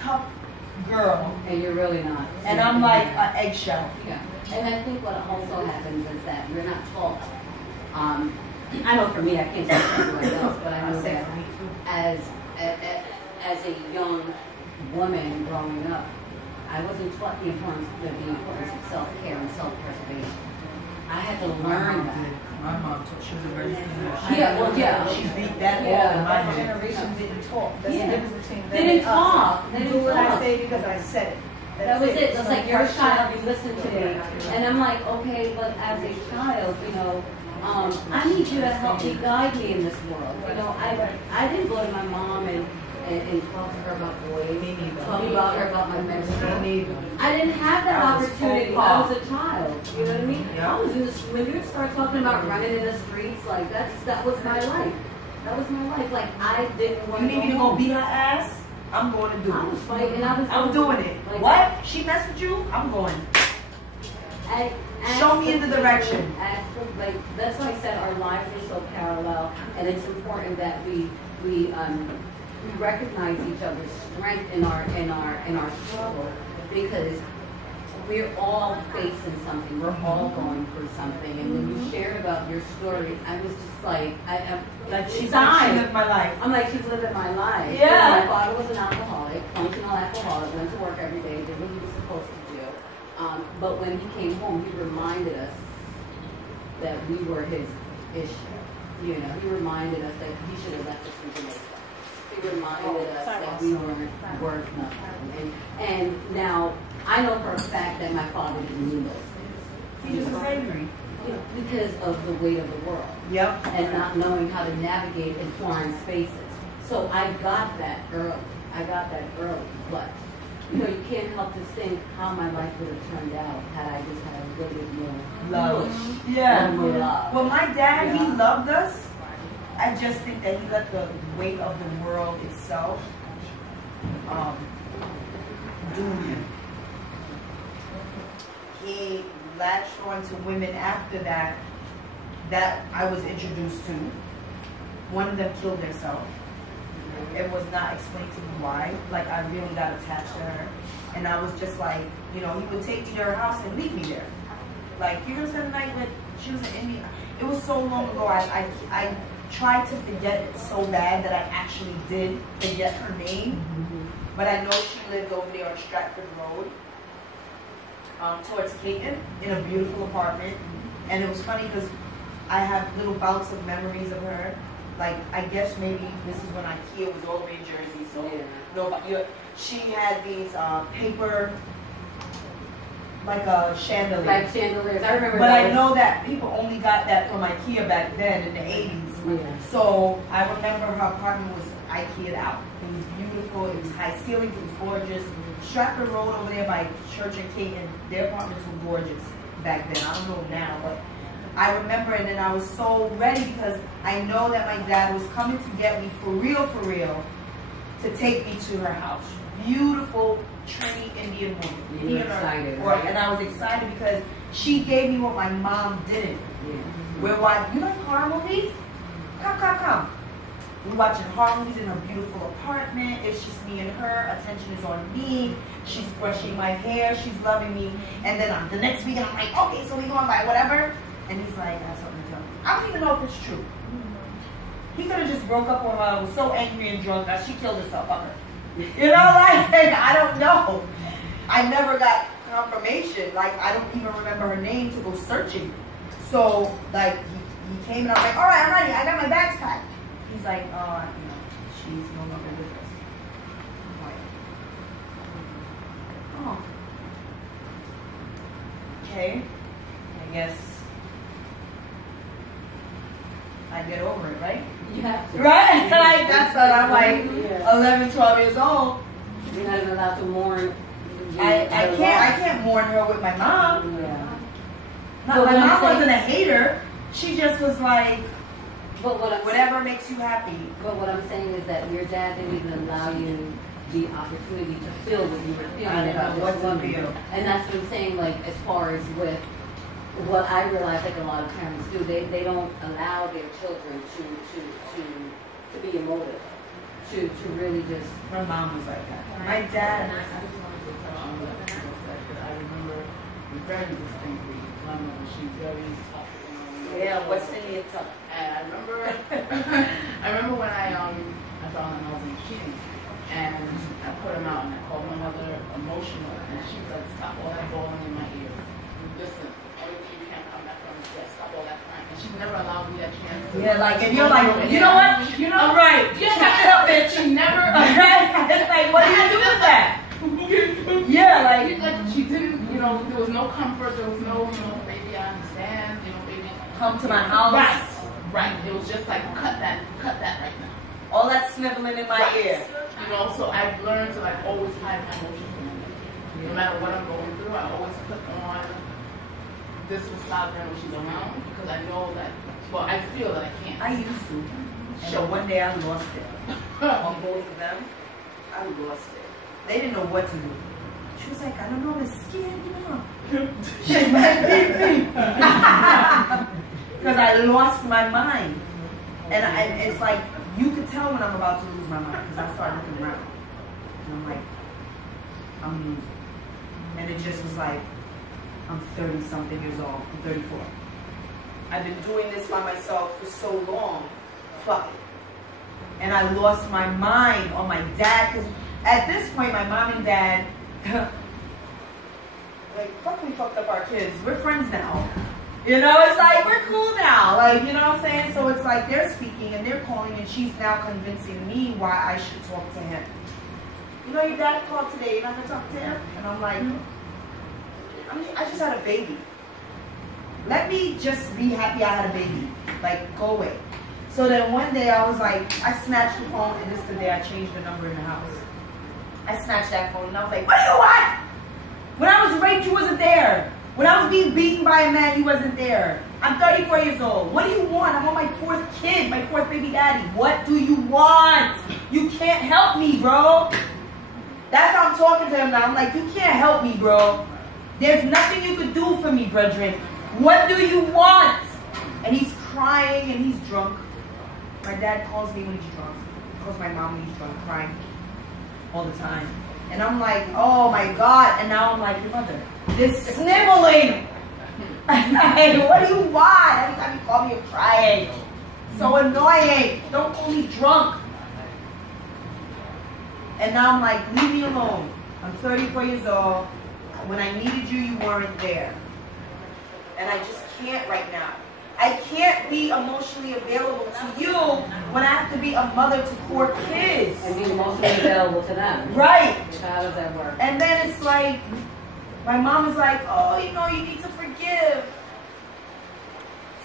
tough girl. And you're really not. And I'm like an eggshell. Yeah. And I think what also happens is that we're not taught. I know for me, I can't speak for everyone else, but I know that as a young woman growing up, I wasn't taught the importance of self-care and self-preservation. I had to learn that. My mom taught, she was a very She beat that all in my head. Generation didn't talk. That's the difference between them. They didn't talk. They didn't do what talk. I say because I said it. That was it. It was like, you're a child, you listen to me. And I'm like, okay, but as a child, you know, I need you to help me, guide me in this world. You know, I didn't go to my mom and talk to her about boys, talk about her about my menstrual. I didn't have that opportunity. I was a child. You know what I mean? Yeah. I was in the when you start talking about running in the streets, like that was my life. That was my life. Like I didn't want to. You need me to go beat her ass? I'm going to do it. I was fighting. I'm doing it. Like, what? She messed with you? I'm going. Show me in the direction. Like that's why I said our lives are so parallel, and it's important that we recognize each other's strength in our struggle, because we're all facing something. We're all going through something. And when you shared about your story, I was just like, she lived my life. I'm like, she's living my life. Yeah. My father was an alcoholic, functional alcoholic, went to work every day, did what he was supposed to do. But when he came home, he reminded us that we were his issue. You know, he reminded us that he should have left us in Jamaica. He reminded us that we weren't worth nothing. And now, I know for a fact that my father didn't mean those things. He just was angry. Because of the weight of the world. Yep. And not knowing how to navigate in foreign spaces. So I got that early. But, you know, you can't help to think how my life would have turned out had I just had a little bit more love. Yeah. Love. Well, my dad, he loved us. I just think that he let the weight of the world itself do him. He latched on to women after that I was introduced to. One of them killed herself. It was not explained to me why. Like, I really got attached to her. And I was just like, you know, he would take me to her house and leave me there. Like, you're gonna spend the night with, she was an Indian. It was so long ago, I tried to forget it so bad that I actually did forget her name. But I know she lived over there on Stratford Road, towards Clayton, in a beautiful apartment. And it was funny because I have little bouts of memories of her. Like, I guess maybe this is when IKEA was all the way in Jersey, so she had these paper, like a chandelier. Like chandeliers, I remember. But I know that people only got that from IKEA back then in the 80s. Yeah. So I remember her apartment was IKEA'd out. It was beautiful, it was high ceilings, it was gorgeous. Stratford Road over there by Church and Caton, their apartments were gorgeous back then. I don't know now, but I remember it, and I was so ready because I know that my dad was coming to get me for real, to take me to her house. Beautiful, Trini Indian woman. You were excited, right? And I was excited because she gave me what my mom didn't. Yeah. We're watching, you like horror movies? Come. We're watching horror movies in her beautiful apartment. It's just me and her. Attention is on me. She's brushing my hair. She's loving me. And then the next weekend, I'm like, okay, so we going by whatever. And he's like, I have something to tell you. I don't even know if it's true. He could have just broke up with her, was so angry and drunk that she killed herself on her. You know, like, I don't know. I never got confirmation. Like, I don't even remember her name to go searching. So, like, he came and I was like, all right, I'm ready. I got my bags packed. He's like, she's no longer with us. I'm like, oh. Okay. I guess I get over it, right? You have to. Right? Like, that's what I'm like, 11, 12 years old. You're not even allowed to mourn. I can't mourn her with my mom. Yeah. My mom wasn't a hater. She just was like, whatever makes you happy. But what I'm saying is that your dad didn't even allow you the opportunity to feel what you were feeling about this woman. And that's what I'm saying, like, as far as with what I realize, like a lot of parents do, they don't allow their children to be emotive. to really just. My mom was like that. My dad. I remember very distinctly Mama, she's very tough. Yeah, West Indian tough. And I remember, I remember when I found out I was cheating, and I put him out, and I called my mother emotional, and she was like, "Stop all that bawling in my ears. Listen, everything you can't come back from is just stop all that crying." And she never allowed me that chance. Yeah, like, and you're like, you know what? You know, I'm right. Yeah, Shut it up, bitch. She never. It's like, what do you do with that? Yeah, like she didn't, you know, there was no comfort, there was no, you know, baby, I understand, you know, baby. come to my house. Right. It was just like, cut that right now. All that sniveling in my ear. You know, so I've learned to like always hide my emotions from them. No matter what I'm going through, I always put on this facade when she's around because I know that, well, I feel that I can't. I used to. And then one day I lost it. On both of them, I lost it. They didn't know what to do. She was like, I don't know, I'm scared, you know. She might beat me. Because I lost my mind. And it's like, you could tell when I'm about to lose my mind because I started looking around. And I'm like, I'm losing. And it just was like, I'm 30 something years old. I'm 34. I've been doing this by myself for so long. Fuck it. And I lost my mind on my dad because at this point, my mom and dad, like, fuck, we fucked up our kids. We're friends now. You know, it's like, we're cool now. Like, you know what I'm saying? So it's like they're speaking and they're calling and she's now convincing me why I should talk to him. You know, your dad called today, you're not going to talk to him? And I'm like, I just had a baby. Let me just be happy I had a baby. Like, go away. So then one day I was like, I snatched the phone and this is the day I changed the number in the house. I snatched that phone and I was like, what do you want? When I was raped, you wasn't there. When I was being beaten by a man, you wasn't there. I'm 34 years old. What do you want? I'm on my fourth kid, my fourth baby daddy. What do you want? You can't help me, bro. That's how I'm talking to him now. I'm like, you can't help me, bro. There's nothing you could do for me, brethren. What do you want? And he's crying and he's drunk. My dad calls me when he's drunk. He calls my mom when he's drunk, crying all the time. And I'm like, oh my God. And now I'm like, your mother. This sniveling. What do you want? Every time you call me, you're crying. So annoying. Don't call me drunk. And now I'm like, leave me alone. I'm 34 years old. When I needed you, you weren't there. And I just can't right now. I can't be emotionally available to you when I have to be a mother to 4 kids. And be emotionally available to them. Right. How does that work? And then it's like, my mom is like, oh, you know, you need to forgive.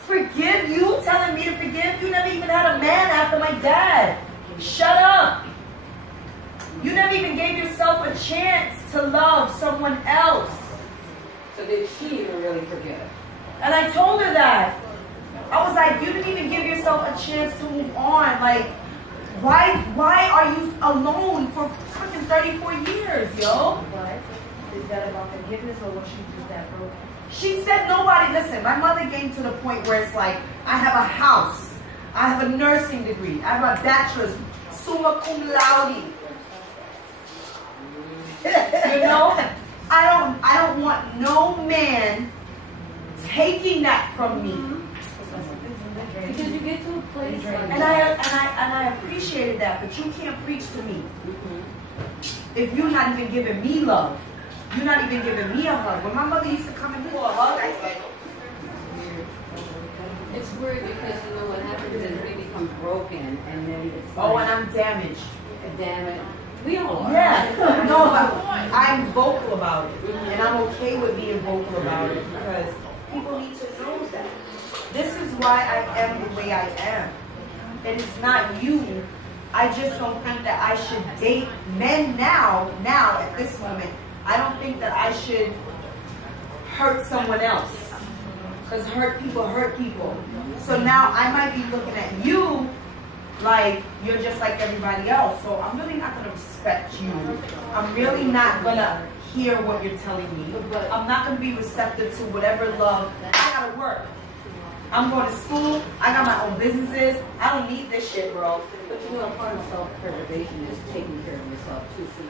Forgive you? Telling me to forgive? You never even had a man after my dad. Shut up. You never even gave yourself a chance to love someone else. So did she even really forgive? And I told her that. I was like, you didn't even give yourself a chance to move on. Like, why are you alone for freaking 34 years, yo? But is that about forgiveness or was she just that broken? She said nobody, listen, my mother came to the point where it's like, I have a house. I have a nursing degree. I have a bachelor's, summa cum laude. You know? I don't want no man taking that from me. Because you get to a place like And I appreciated that, but you can't preach to me. If you're not even giving me love, you're not even giving me a hug. When my mother used to come and pull a hug, I said, it's weird because you know what happens is we become broken and then it's oh, like, and I'm damaged. damn it. We all are. Yeah, no, I'm vocal about it, and I'm okay with being vocal about it because people need to know that. This is why I am the way I am. It is not you. I just don't think that I should date men now at this moment. I don't think that I should hurt someone else. Because hurt people. So now I might be looking at you like you're just like everybody else. So I'm really not going to respect you. I'm really not going to hear what you're telling me. I'm not going to be receptive to whatever love. I got to work. I'm going to school. I got my own businesses. I don't need this shit, bro. But you know, part of self-preservation is taking care of yourself too. So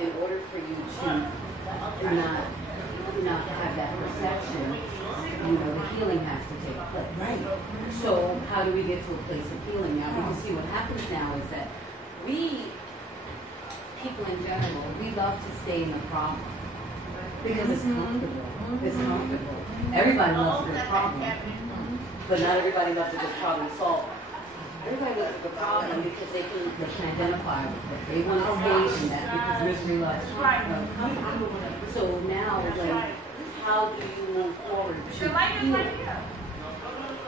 in order for you to not have that perception, you know, the healing has to take place. Right. So how do we get to a place of healing now? Because see, what happens now is that people in general, we love to stay in the problem because it's comfortable. It's comfortable. Everybody loves a good problem, but not everybody loves a good problem solver. Everybody loves a good problem because they can identify with it. They want to stay in that because misery loves comfort. So now, like, how do you move forward to heal?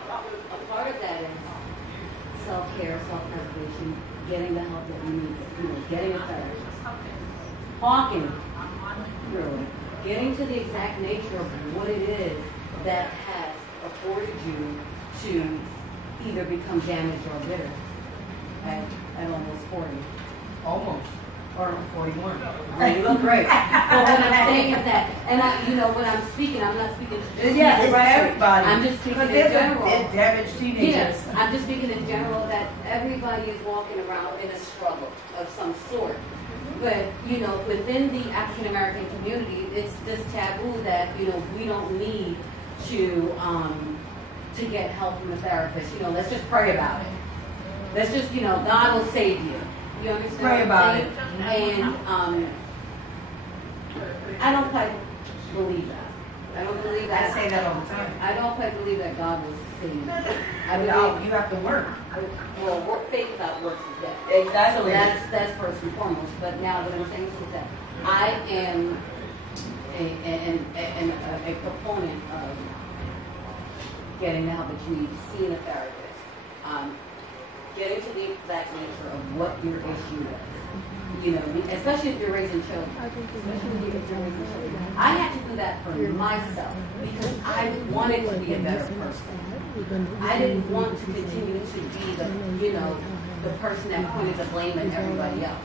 A part of that is self-care, self-preservation, getting the help that you need, you know, getting a therapist, talking through it, getting to the exact nature of what it is that has afforded you to either become damaged or bitter at almost 40. Almost. Or 41. You look great. But what I'm saying is that, and you know, when I'm speaking, I'm not speaking to just Yeah, it's everybody. I'm just speaking in There's general. damaged teenagers. Yes, I'm just speaking in general that everybody is walking around in a struggle of some sort. But, you know, within the African American community, it's this taboo that, you know, we don't need to get help from a therapist. You know, let's just pray about it. Let's just, you know, God will save you. You understand? Pray about it. And I don't quite believe that. I don't believe that. I say that all the time. I don't quite believe that God will save you. I Without, believe, you have to work. well, faith without works is dead. Exactly. So that's first and foremost. But now what I'm saying is that I am a proponent of getting the help that you need, seeing a therapist, getting to the exact nature of what your issue is. You know, especially if you're raising children. Especially if you're raising children. I had to do that for myself because I wanted to be a better person. I didn't want to continue to be the, you know, the person that pointed the blame at everybody else.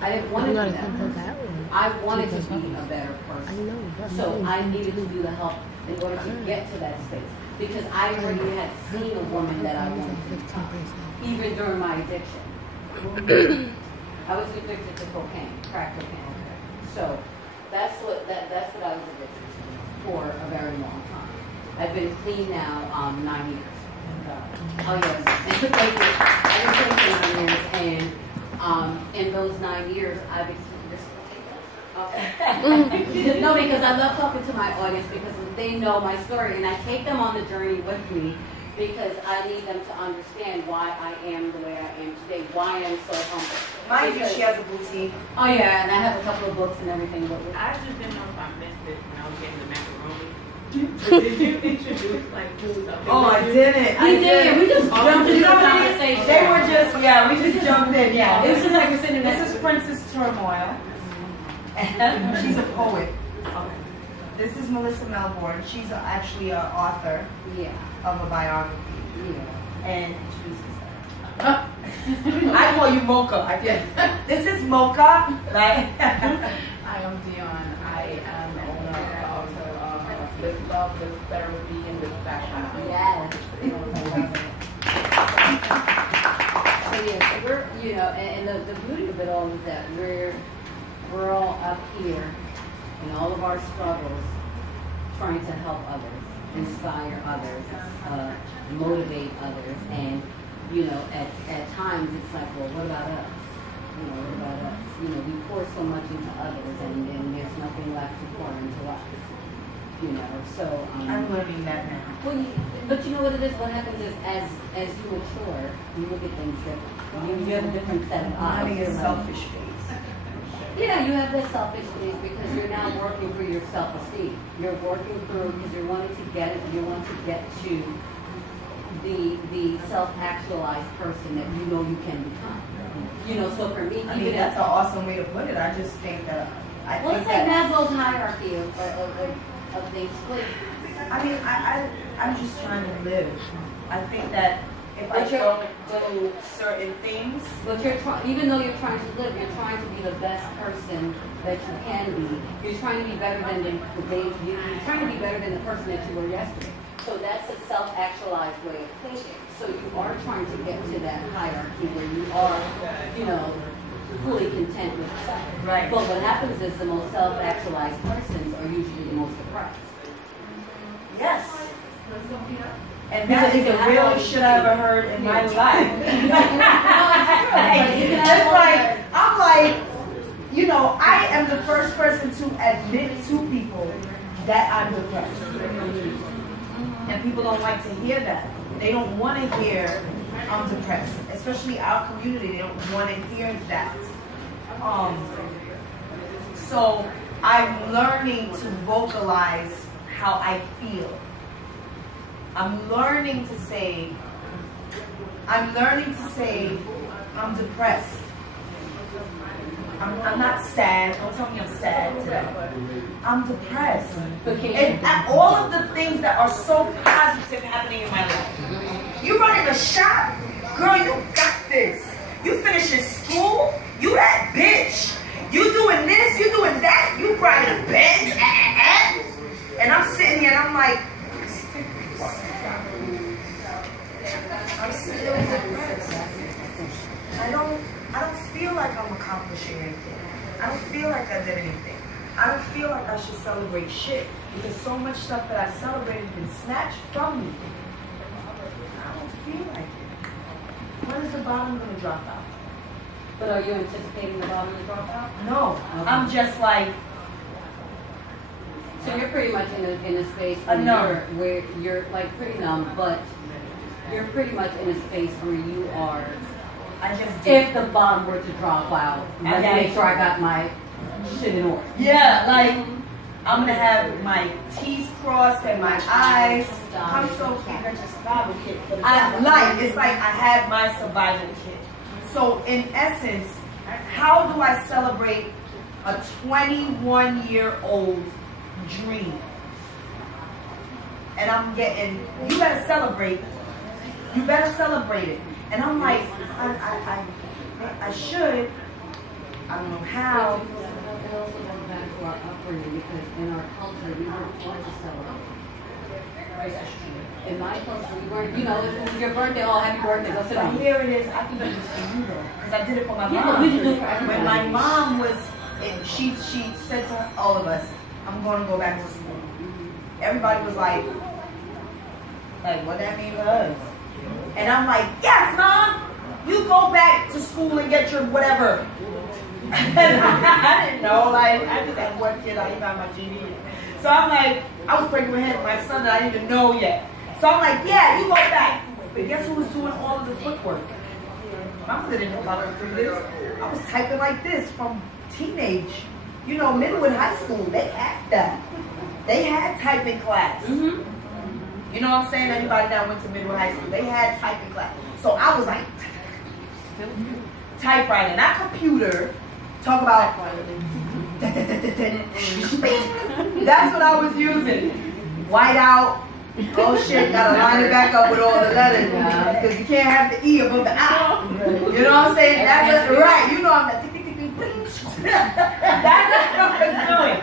I didn't want to be that person. I wanted to be a better person. So I needed to do the help in order to get to that space. Because I already had seen a woman that I wanted to become, even during my addiction. I was addicted to cocaine, crack cocaine. So that's what I was addicted to for a very long time. I've been clean now 9 years. Oh yes, I've been clean for 9 years, and in those 9 years, I've experienced. Okay. No, because I love talking to my audience because they know my story, and I take them on the journey with me. Because I need them to understand why I am the way I am today, why I'm so humble. Mind you, she has a boutique. Oh yeah, and I have a couple of books and everything. But I just didn't know if I missed it when I was getting the macaroni. Did you introduce like something? Oh, I didn't. we did. We just jumped into the conversation. They were just, yeah, we just jumped in. Yeah, It was just like we're sitting This next is to Princess Turmoil. She's a poet. This is Melissa Melbourne. She's actually an author Yeah. of a biography. Yeah. And introduce herself. I call you Mocha. I did. This is Mocha. Like I am Dion. I am the owner of Live Love, Live Therapy, and Live Fashion. Yes. So yeah, so we're, you know, and the beauty of it all is that we're all up here in all of our struggles trying to help others, inspire others, motivate others, and you know, at times it's like, well, what about us? You know, what about us? You know, we pour so much into others, and there's nothing left to pour into us. You know, so I'm learning that now. well, but you know what it is? What happens is, as you mature, you look at things different. You have a different set of eyes. Having a You're like- selfish face. Yeah, you have this selfish phase because you're now working for your self-esteem. You're working through because you're wanting to get it. You want to get to the self-actualized person that you know you can become. You know, so for me, I mean, that's an awesome way to put it. I just think that well, it's like Maslow's hierarchy of things. I mean, I'm just trying to live. I think that if I But you're- don't do certain things, But you're even though you're trying to live, you're trying to be the best person that you can be. You're trying to be better than you're trying to be better than the person that you were yesterday. So that's a self-actualized way of thinking. So you are trying to get to that hierarchy where you are, fully content with yourself. Right. But what happens is the most self-actualized persons are usually the most depressed. Yes. And that is the realest shit I ever heard in my life. It's like, I'm like, I am the first person to admit to people that I'm depressed. And people don't like to hear that. They don't want to hear I'm depressed. Especially our community, they don't want to hear that. So I'm learning to vocalize how I feel. I'm learning to say I'm depressed. I'm not sad. Don't tell me I'm sad today. I'm depressed. And all of the things that are so positive happening in my life. You running a shop? Girl, you got this. You finishing school? You that bitch. You doing this, you doing that, you riding a Benz, and I'm sitting here and I'm like, I'm still depressed. I don't feel like I'm accomplishing anything. I don't feel like I did anything. I don't feel like I should celebrate shit because so much stuff that I celebrated has been snatched from me. I don't feel like it. When is the bottom going to drop out? But are you anticipating the bottom to drop out? No. Okay. I'm just like... So you're pretty much in a space where you're like pretty numb, but you're pretty much in a space where you are... If the bottom were to drop out, let me make sure I got my shit in order. Yeah, like I'm gonna have my T's crossed and my I's. I'm so survival kit. It's like I have my survival kit. So in essence, how do I celebrate a 21-year-old dream? And I'm getting, you better celebrate. You better celebrate it. And I'm like, I should. I don't know how. It also goes back to our upbringing because in our culture we weren't taught to celebrate. In my culture we weren't, if it was your birthday, happy birthday, go sit But down. here it is, I can do this for you though. Because I did it for my Yeah, mom. we should do it for everybody. When my mom was, she said to all of us, I'm going to go back to school. Everybody was like, what that mean to us? And I'm like, yes, Mom, you go back to school and get your whatever. And I didn't know, I just had one kid, I didn't have my GD. So I'm like, I was pregnant with my son that I didn't even know yet. So I'm like, yeah, you go back. But guess who was doing all of the footwork? My mother didn't know how to do this. I was typing like this from teenage. Middle and high school, they had that. They had typing class. Mm-hmm. You know what I'm saying? Anybody that went to middle and high school, they had typing class. So I was like, typewriter, not computer. Talk about, that's what I was using. White out. Oh shit, gotta line it back up with all the letters. Because you can't have the E above the I. You know what I'm saying? That's right. I'm like, that's what I was doing.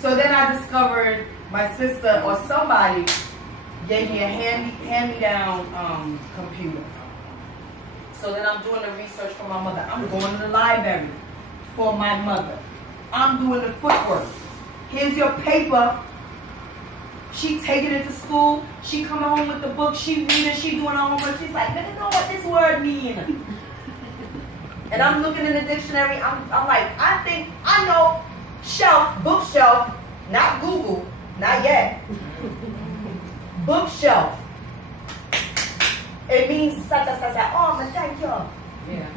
So then I discovered my sister or somebody gave me a hand-me-down computer. So then I'm doing the research for my mother. I'm going to the library for my mother. I'm doing the footwork. Here's your paper. She taking it to school. She coming home with the book. She reading. She doing her homework. She's like, let me know what this word means. And I'm looking in the dictionary. I'm like, I think I know shelf, bookshelf, not Google, not yet. Bookshelf. It means such. Oh, man, thank you. Yeah.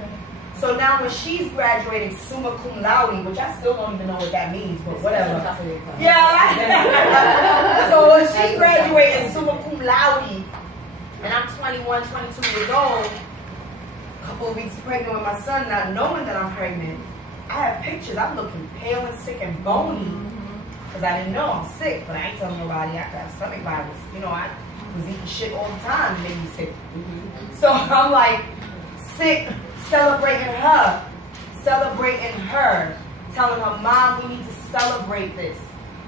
So now when she's graduating summa cum laude, which I still don't even know what that means, but whatever. Yeah. So when she graduating summa cum laude, and I'm 21, 22 years old, a couple of weeks pregnant with my son, not knowing that I'm pregnant, I have pictures. I'm looking pale and sick and bony. Because I didn't know I'm sick, but I ain't telling nobody I could have stomach virus. I was eating shit all the time, made me sick. So I'm like, sick, celebrating her, telling her, Mom, we need to celebrate this.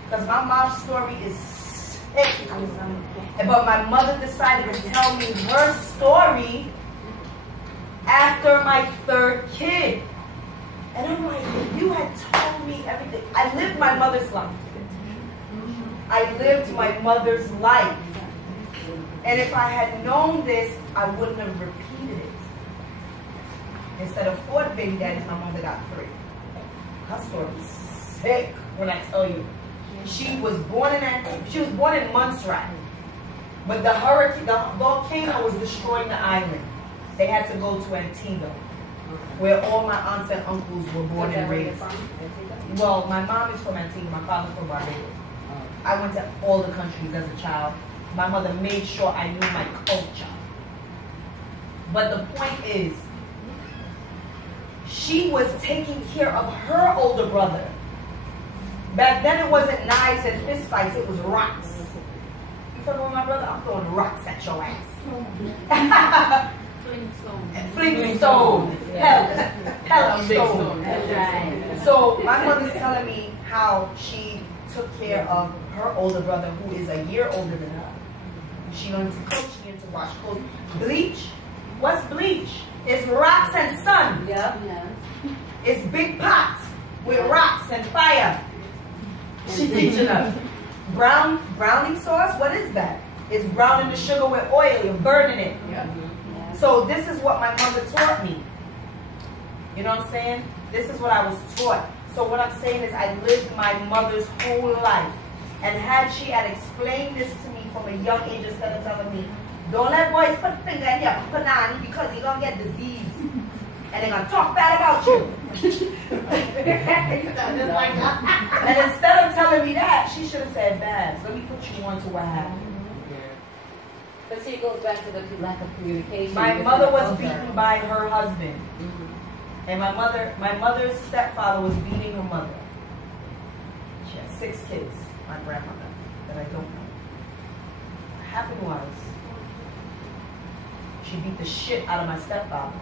Because my mom's story is sick. But my mother decided to tell me her story after my third kid. And I'm like, if you had told me everything. I lived my mother's life. I lived my mother's life. And if I had known this, I wouldn't have repeated it. Instead of 4 baby daddies, my mother got 3. Her story is sick when I tell you. She was born in Montserrat. But the hurricane, the volcano was destroying the island. They had to go to Antigua, where all my aunts and uncles were born and raised. Well, my mom is from Antigua, my father's from Barbados. I went to all the countries as a child. My mother made sure I knew my culture. But the point is, she was taking care of her older brother. Back then it wasn't knives and fist fights, it was rocks. You fucking with my brother? I'm throwing rocks at your ass. Flintstone. Stone. So my mother's telling me how she took care of her older brother, who is a year older than her. She learned to cook, she learned to wash clothes. Bleach? What's bleach? It's rocks and sun. Yeah. It's big pots with rocks and fire. She's teaching us. Browning sauce, what is that? It's browning the sugar with oil, you're burning it. Yeah. So this is what my mother taught me. You know what I'm saying? This is what I was taught. So what I'm saying is I lived my mother's whole life. And had she had explained this to me from a young age, instead of telling me, don't let boys put finger in your punani because you're going to get disease. And they're going to talk bad about you. And instead of telling me that, she should have said, Babs, let me put you on to what happened. But see, it goes back to the lack of communication. My mother was beaten by her husband. And my mother's stepfather was beating her mother. She had 6 kids, my grandmother, that I don't know. What happened was, she beat the shit out of my stepfather.